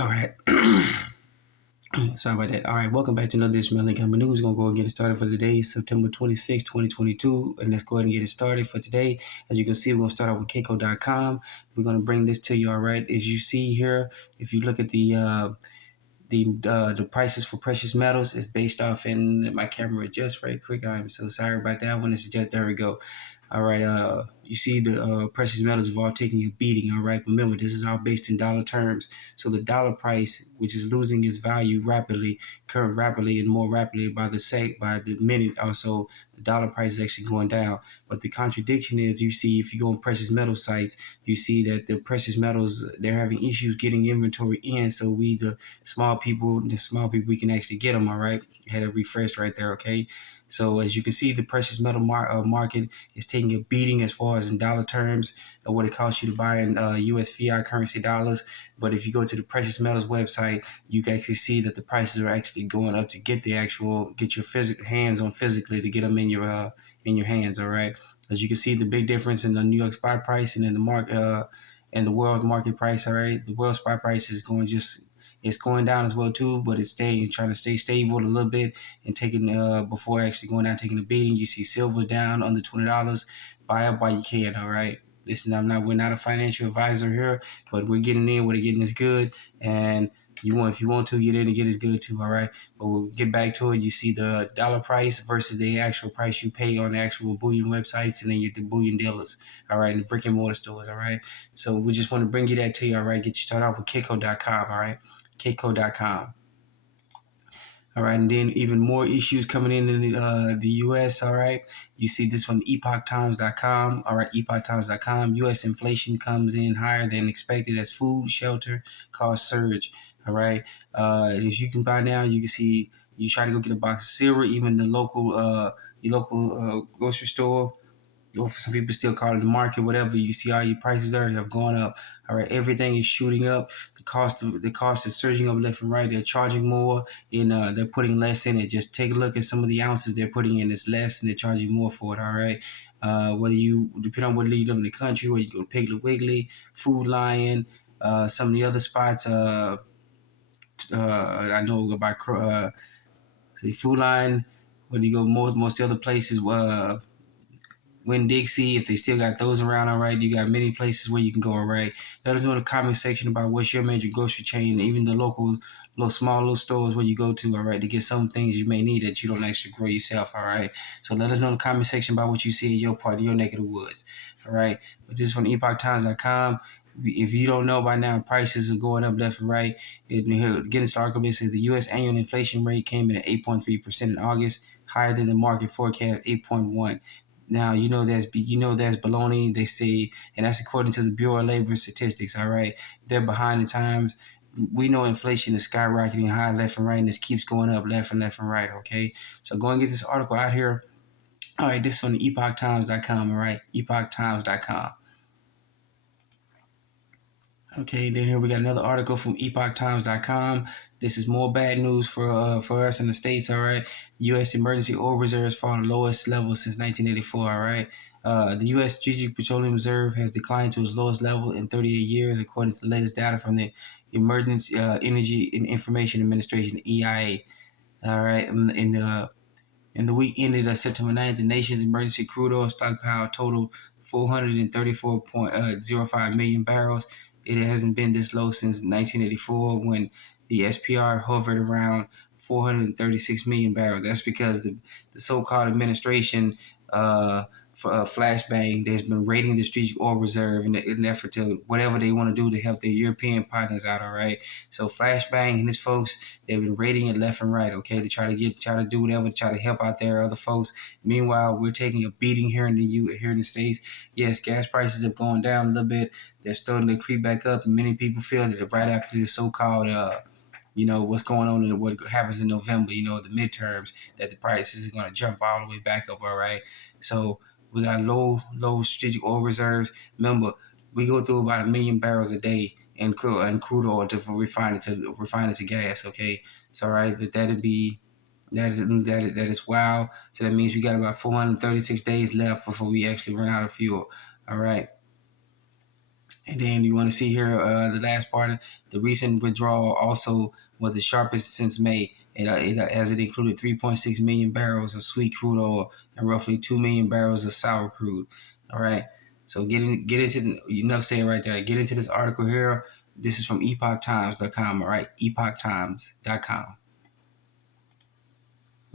All right. Sorry about that. All right, welcome back to another edition of Finanical News. We're going to go and get it started for today, September 26, 2022. And let's go ahead and get it started for today. As you can see, we're going to start out with Keiko.com. We're going to bring this to you, all right? As you see here, if you look at the prices for precious metals, is based off, and my camera adjusts right quick. I'm so sorry about that one. It's just, there we go. All right, you see the precious metals have all taken a beating. All right, remember this is all based in dollar terms. So the dollar price, which is losing its value rapidly, and more rapidly by the minute. Also, the dollar price is actually going down. But the contradiction is, you see, if you go on precious metal sites, you see that the precious metals, they're having issues getting inventory in. So the small people, we can actually get them. All right, had a refresh right there. Okay. So as you can see, the precious metal market is taking a beating as far as in dollar terms of what it costs you to buy in U.S. fiat currency dollars. But if you go to the precious metals website, you can actually see that the prices are actually going up to get your hands on physically to get them in your hands. All right. As you can see, the big difference in the New York spot price and in the market and the world market price. All right, the world spot price is it's going down as well too, but it's trying to stay stable a little bit and taking before actually going down, taking a beating. You see silver down under $20. Buy up while you can. All right. Listen, we're not a financial advisor here, but we're getting in where the getting is good, and if you want to get in and get is good too. All right. But we'll get back to it. You see the dollar price versus the actual price you pay on the actual bullion websites and then the bullion dealers. All right, and the brick and mortar stores. All right. So we just want to bring you that to you. All right. Get you started off with Keiko.com. All right. Keiko.com. All right, and then even more issues coming in the U.S. All right, you see this from EpochTimes.com. All right, EpochTimes.com. U.S. inflation comes in higher than expected as food, shelter costs surge. All right, as you can buy now, you can see you try to go get a box of cereal, even the your local grocery store. Or for some people still call it the market, whatever. You see all your prices there have gone up. All right, everything is shooting up. The cost is surging up left and right. They're charging more, and they're putting less in it. Just take a look at some of the ounces they're putting in. It's less, and they're charging more for it. All right, depending on whether you live in the country, or you go to Piggly Wiggly, Food Lion, some of the other spots. I know about say Food Lion. Whether you go most of the other places, Winn-Dixie, if they still got those around, all right. You got many places where you can go, all right. Let us know in the comment section about what's your major grocery chain, even the local, small stores where you go to, all right, to get some things you may need that you don't actually grow yourself, all right. So let us know in the comment section about what you see in your part of your neck of the woods, all right. But this is from EpochTimes.com. If you don't know by now, prices are going up left and right. Getting started, it says the U.S. annual inflation rate came in at 8.3% in August, higher than the market forecast, 8.1%. Now that's baloney. They say, and that's according to the Bureau of Labor Statistics. All right, they're behind the times. We know inflation is skyrocketing high left and right, and this keeps going up left and right. Okay, so go and get this article out here. All right, this is on the EpochTimes.com. All right, EpochTimes.com. Okay, then here we got another article from EpochTimes.com. This is more bad news for us in the States, all right? U.S. emergency oil reserves fall to lowest level since 1984, all right? The U.S. Strategic Petroleum Reserve has declined to its lowest level in 38 years, according to the latest data from the Emergency Energy and Information Administration, EIA, all right? In the week ended September 9th, the nation's emergency crude oil stockpile totaled 434.05 million barrels. It hasn't been this low since 1984 when the SPR hovered around 436 million barrels. That's because the so-called administration flashbang has been raiding the strategic oil reserve in an effort to whatever they want to do to help their European partners out, all right? So flashbang and his folks, they've been raiding it left and right, okay, to try to do whatever to try to help out their other folks. Meanwhile, we're taking a beating here in the States. Yes, gas prices have gone down a little bit. They're starting to creep back up, and many people feel that right after the so-called what's going on and what happens in November, the midterms, that the prices are going to jump all the way back up, all right? So we got low strategic oil reserves. Remember, we go through about 1 million barrels a day in crude oil to refine it to gas, okay? So, all right, but that is wow. So that means we got about 436 days left before we actually run out of fuel, all right? And then you want to see here the last part. The recent withdrawal also was the sharpest since May. As it included 3.6 million barrels of sweet crude oil and roughly 2 million barrels of sour crude. All right. So get into enough saying right there. Get into this article here. This is from epochtimes.com. All right, epochtimes.com.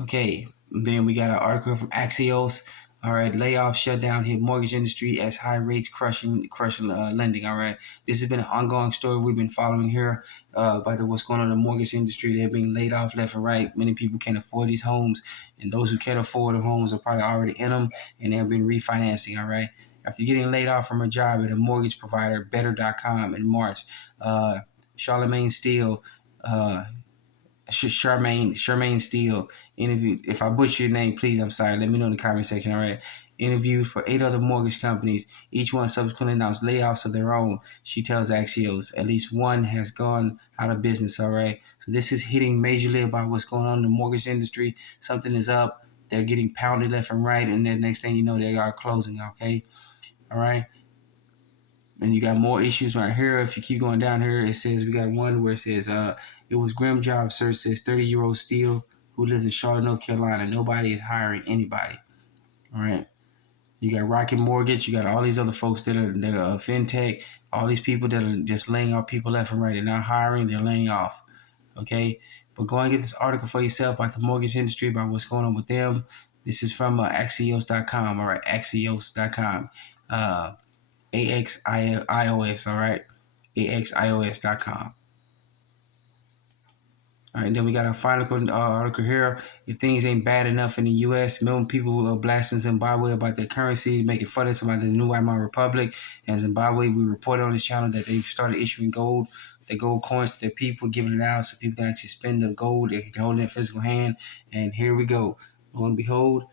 Okay, then we got an article from Axios. All right, layoffs shut down hit mortgage industry as high rates crushing lending. All right, this has been an ongoing story we've been following here about what's going on in the mortgage industry. They're being laid off left and right. Many people can't afford these homes, and those who can't afford the homes are probably already in them, and they've been refinancing. All right, after getting laid off from a job at a mortgage provider, Better.com, in March, Charlemagne Steele. Charmaine Steele interviewed. If I butcher your name, please, I'm sorry. Let me know in the comment section. All right. Interviewed for 8 other mortgage companies. Each one subsequently announced layoffs of their own. She tells Axios at least one has gone out of business. All right. So this is hitting majorly about what's going on in the mortgage industry. Something is up. They're getting pounded left and right, and then next thing you know, they are closing. Okay. All right. And you got more issues right here. If you keep going down here, it says we got one where it says it was grim job search, says 30-year-old Steele who lives in Charlotte, North Carolina. Nobody is hiring anybody. All right. You got Rocket Mortgage. You got all these other folks that are fintech. All these people that are just laying off people left and right. They're not hiring. They're laying off. Okay. But go and get this article for yourself about the mortgage industry, about what's going on with them. This is from Axios.com. All right. Axios.com. AXIOS, all right? AXIOS.com. All right, then we got our final article here. If things ain't bad enough in the U.S., million people were blasting Zimbabwe about their currency, making fun of about the new Weimar Republic. And Zimbabwe, we reported on this channel that they've started issuing gold, the gold coins to their people, giving it out so people can actually spend the gold. They can hold it in their physical hand. And here we go. Lo and behold,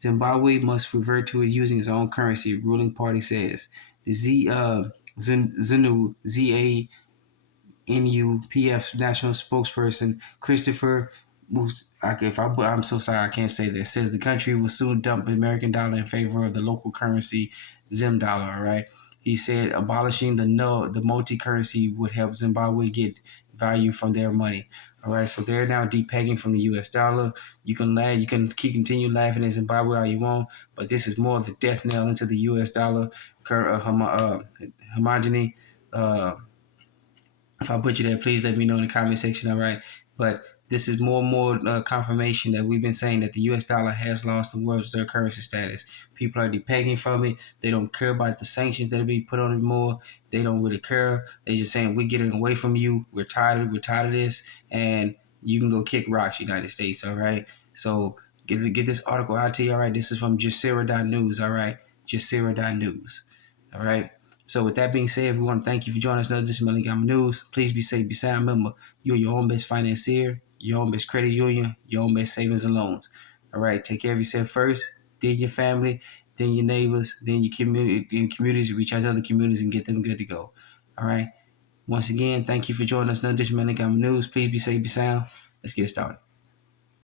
Zimbabwe must revert to using its own currency, ruling party says. The ZANU-PF national spokesperson Christopher I'm so sorry I can't say that, says the country will soon dump the American dollar in favor of the local currency Zim dollar. All right, he said abolishing the multi-currency would help Zimbabwe get value from their money. All right, so they're now depegging from the U.S. dollar. You can continue laughing at Zimbabwe all you want, but this is more of the death knell into the U.S. dollar homogeny. If I butcher that, please let me know in the comment section. All right, but this is more and more confirmation that we've been saying that the U.S. dollar has lost the world's reserve currency status. People are depegging from it. They don't care about the sanctions that are being put on it more. They don't really care. They're just saying we're getting away from you. We're tired of this, and you can go kick rocks, United States. All right, so get this article out to you. All right, this is from Jasira.news. All right, Jasira.news. All right. So with that being said, we want to thank you for joining us another edition of Finanical News. Please be safe, be sound. Remember, you're your own best financier, your own best credit union, your own best savings and loans. All right, take care of yourself first, then your family, then your neighbors, then your communities, reach out to other communities and get them good to go. All right. Once again, thank you for joining us another edition of Finanical News. Please be safe, be sound. Let's get started.